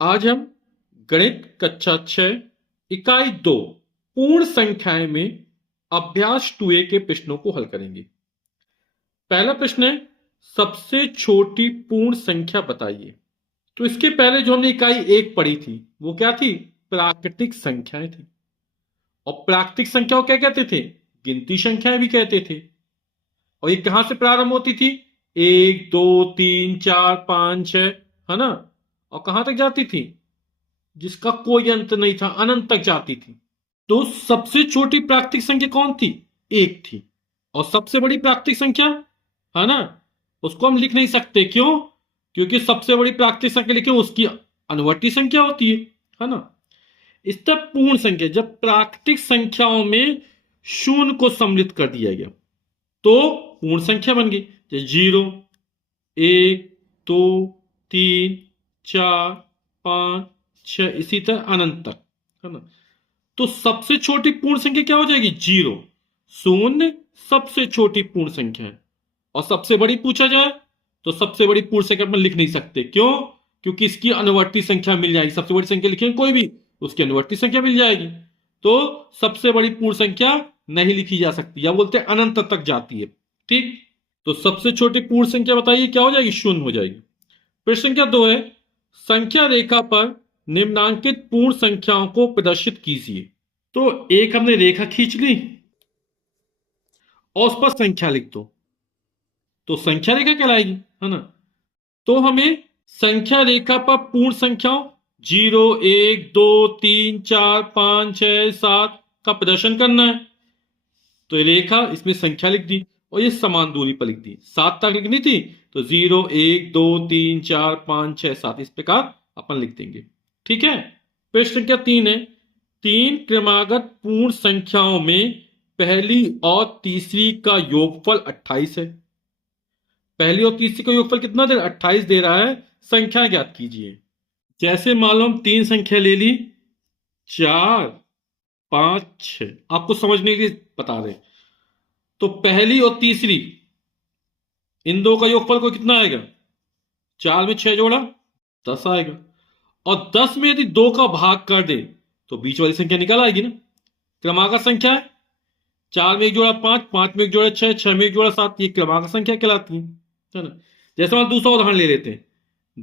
आज हम गणित कक्षा 6 इकाई 2 पूर्ण संख्याएं में अभ्यास 2A के प्रश्नों को हल करेंगे। पहला प्रश्न है, सबसे छोटी पूर्ण संख्या बताइए। तो इसके पहले जो हमने इकाई 1 पढ़ी थी वो क्या थी? प्राकृतिक संख्याएं थी। और प्राकृतिक संख्या को क्या कहते थे? गिनती संख्याएं भी कहते थे। और ये कहां से प्रारंभ होती थी? 1 2 3 4 5 6, है ना? और कहां तक जाती थी? जिसका कोई अंत नहीं था, अनंत तक जाती थी। तो सबसे छोटी प्राकृतिक संख्या कौन थी? 1 थी। और सबसे बड़ी प्राकृतिक संख्या, है ना, उसको हम लिख नहीं सकते। क्यों? क्योंकि सबसे बड़ी प्राकृतिक संख्या लिखे उसकी अनुवर्ती संख्या होती है ना। इस तरह पूर्ण संख्या, जब प्राकृतिक संख्याओं में शून्य को सम्मिलित कर दिया गया तो पूर्ण संख्या बन गई। जैसे 0 1 2 3 4 5 6, इसी तरह अनंत तक, है ना। तो सबसे छोटी पूर्ण संख्या क्या हो जाएगी? 0। शून्य सबसे छोटी पूर्ण संख्या है। और सबसे बड़ी पूछा जाए तो सबसे बड़ी पूर्ण संख्या अपन लिख नहीं सकते। क्यों? क्योंकि इसकी अनुवर्ती संख्या मिल जाएगी। सबसे बड़ी संख्या लिखेंगे कोई भी, उसकी अनुवर्ती संख्या मिल जाएगी। तो सबसे बड़ी पूर्ण संख्या नहीं लिखी जा सकती, या बोलते हैं अनंत तक जाती है। ठीक, तो सबसे छोटी पूर्ण संख्या बताइए, क्या हो जाएगी? शून्य हो जाएगी। प्रश्न संख्या 2 है, संख्या रेखा पर निम्नांकित पूर्ण संख्याओं को प्रदर्शित कीजिए। तो एक हमने रेखा खींच ली और उस पर संख्या लिख दो, तो संख्या रेखा कहलाएगी, है ना। तो हमें संख्या रेखा पर पूर्ण संख्याओं 0 1 2 3 4 5 6 7 का प्रदर्शन करना है। तो ये रेखा, इसमें संख्या लिख दी और ये समान दूरी पर लिख दी। 7 तक लिखनी थी तो 0 1 2 3 4 5 6 7 इस प्रकार अपन लिख देंगे। ठीक है। प्रश्न संख्या 3 है, 3 क्रमागत पूर्ण संख्याओं में पहली और तीसरी का योगफल 28 है। पहली और तीसरी का योगफल कितना दे रहा है? 28 दे रहा है। संख्या ज्ञात कीजिए। जैसे मान लो हम 3 संख्या ले ली, 4 5 6, आपको समझने के लिए बता रहे। तो पहली और तीसरी, इन दो का योगफल को कितना आएगा? 4 में 6 जोड़ा 10 आएगा। और 10 में यदि 2 का भाग कर दे तो बीच वाली संख्या निकल आएगी ना। क्रमागत संख्या है। 4 में एक जोड़ा 5, 5 में एक जोड़ा 6, 6 में एक जोड़ा 7, ये क्रमागत संख्या कहलाती है ना। जैसे हम दूसरा उदाहरण ले लेते हैं,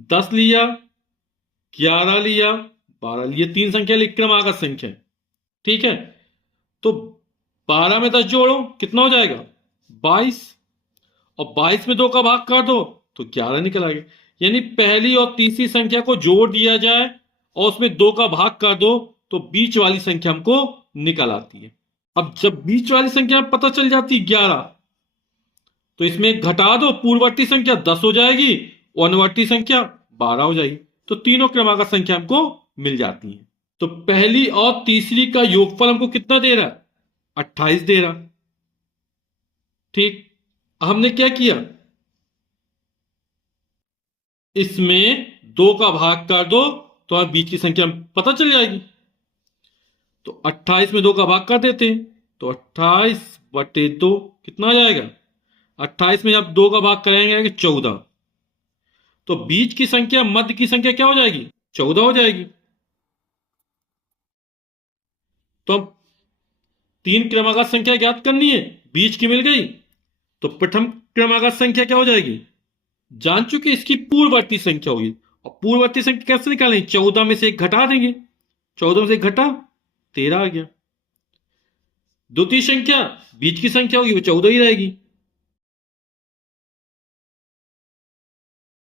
10 लिया, 11 लिया, 12 लिया, 3 संख्या ली, क्रमागत संख्या। ठीक है। तो 12 में 10 जोड़ो, कितना हो जाएगा? 22। और 22 में 2 का भाग कर दो तो 11 निकल आएगा। यानी पहली और तीसरी संख्या को जोड़ दिया जाए और उसमें 2 का भाग कर दो तो बीच वाली संख्या हमको निकल आती है। अब जब बीच वाली संख्या पता चल जाती 11, तो इसमें घटा दो, पूर्ववर्ती संख्या 10 हो जाएगी और अनुवर्ती संख्या 12 हो जाएगी। तो तीनों क्रमागत संख्या हमको मिल जाती है। तो पहली और तीसरी का योगफल हमको कितना दे रहा है? 28 दे रहा। ठीक, हमने क्या किया, इसमें 2 का भाग कर दो तो हमें बीच की संख्या पता चल जाएगी। तो 28 में 2 का भाग कर देते हैं तो 28/2 कितना आ जाएगा? 28 में जब 2 का भाग करेंगे 14। तो बीच की संख्या, मध्य की संख्या क्या हो जाएगी? 14 हो जाएगी। तो अब 3 क्रमागत संख्या ज्ञात करनी है, बीच की मिल गई। तो प्रथम क्रमागत संख्या क्या हो जाएगी? जान चुके, इसकी पूर्ववर्ती संख्या होगी। और पूर्ववर्ती संख्या कैसे निकालेंगे? 14 में से एक घटा देंगे। 14 में से एक घटा, 13 आ गया। द्वितीय संख्या बीच की संख्या होगी, वो 14 ही रहेगी।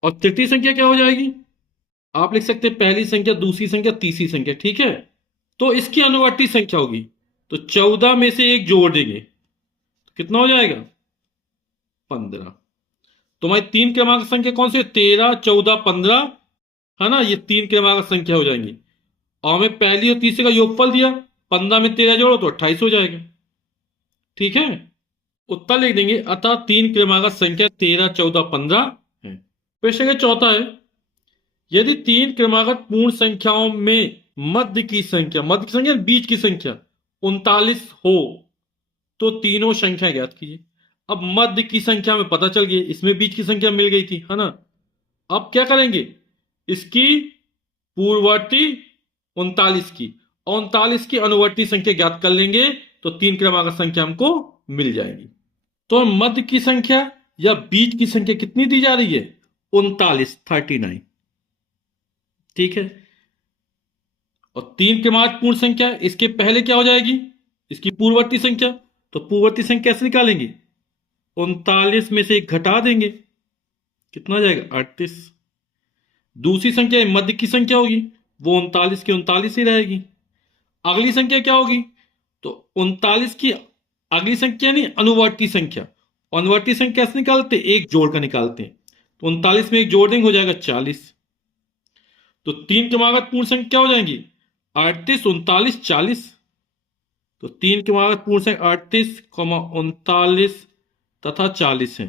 और तृतीय संख्या क्या हो जाएगी? आप लिख सकते हैं पहली संख्या, दूसरी संख्या, तीसरी संख्या। ठीक है। तो इसकी अनुवर्ती संख्या होगी, तो 14 में से एक जोड़ देंगे तो कितना हो जाएगा? 15। तो हमारी 3 क्रमांक संख्या कौन सी? 13 14 15, है ना। ये 3 क्रमांक संख्या हो जाएंगी। और हमें पहली और तीसरे का योगफल दिया, 15 में 13 जोड़ो तो 28 हो जाएगा। ठीक है। उत्तर लिख देंगे, अतः 3 क्रमागत संख्या 13 14 15 है। प्रश्न का चौथा है, यदि 3 क्रमागत पूर्ण संख्याओं में मध्य की संख्या बीच की संख्या 39 हो तो तीनों संख्या ज्ञात कीजिए। अब मध्य की संख्या में पता चल गई, इसमें बीच की संख्या मिल गई थी, है ना। अब क्या करेंगे, इसकी पूर्ववर्ती 39 की, 39 की अनुवर्ती संख्या ज्ञात कर लेंगे तो 3 क्रमांक संख्या हमको मिल जाएगी। तो मध्य की संख्या या बीच की संख्या कितनी दी जा रही है? 39 ठीक है। और 3 क्रमांक पूर्ण संख्या, इसके पहले क्या हो जाएगी? इसकी पूर्ववर्ती संख्या। तो पूर्ववर्ती संख्या कैसे निकालेंगे? 39 में से एक घटा देंगे, कितना हो जाएगा? 38। दूसरी संख्या मध्य की संख्या होगी, वो 39 की 39 ही रहेगी। अगली संख्या क्या होगी? तो 39 की अगली संख्या नहीं, अनुवर्ती संख्या। अनुवर्ती संख्या कैसे निकालते हैं? एक जोड़ कर निकालते हैं। तो 39 में एक जोड़ देंगे, हो जाएगा 40। तो 3 क्रमागत पूर्ण संख्या हो जाएंगी 38, 39, 40। तो 3 क्रमागत पूर्ण संख्या 38, 39 तथा 40 है।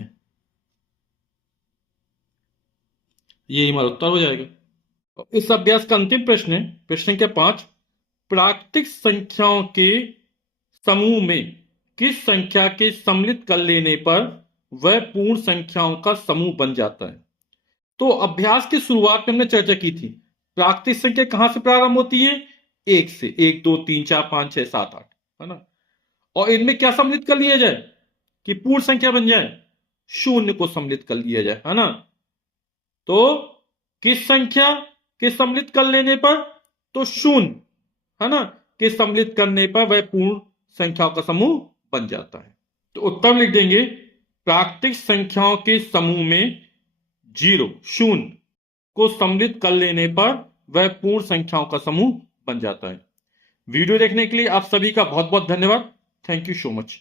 ये हमारा उत्तर हो जाएगा। इस अभ्यास का अंतिम प्रश्न है, प्रश्न संख्या 5। प्राकृतिक संख्याओं के समूह में किस संख्या के सम्मिलित कर लेने पर वह पूर्ण संख्याओं का समूह बन जाता है? तो अभ्यास की शुरुआत में हमने चर्चा की थी, प्राकृतिक संख्या कहां से प्रारंभ होती है? 1 से। 1 2 3 4 5 6 7 8, है ना। और इनमें क्या सम्मिलित कर लिया जाए कि पूर्ण संख्या बन जाए? शून्य को सम्मिलित कर लिया जाए, है ना। तो किस संख्या के सम्मिलित कर लेने पर? तो शून्य, है ना, के सम्मिलित करने पर वह पूर्ण संख्याओं का समूह बन जाता है। तो उत्तर लिख देंगे, प्राकृतिक संख्याओं के समूह में 0 शून्य को सम्मिलित कर लेने पर वह पूर्ण संख्याओं का समूह बन जाता है। वीडियो देखने के लिए आप सभी का बहुत बहुत धन्यवाद। Thank you so much.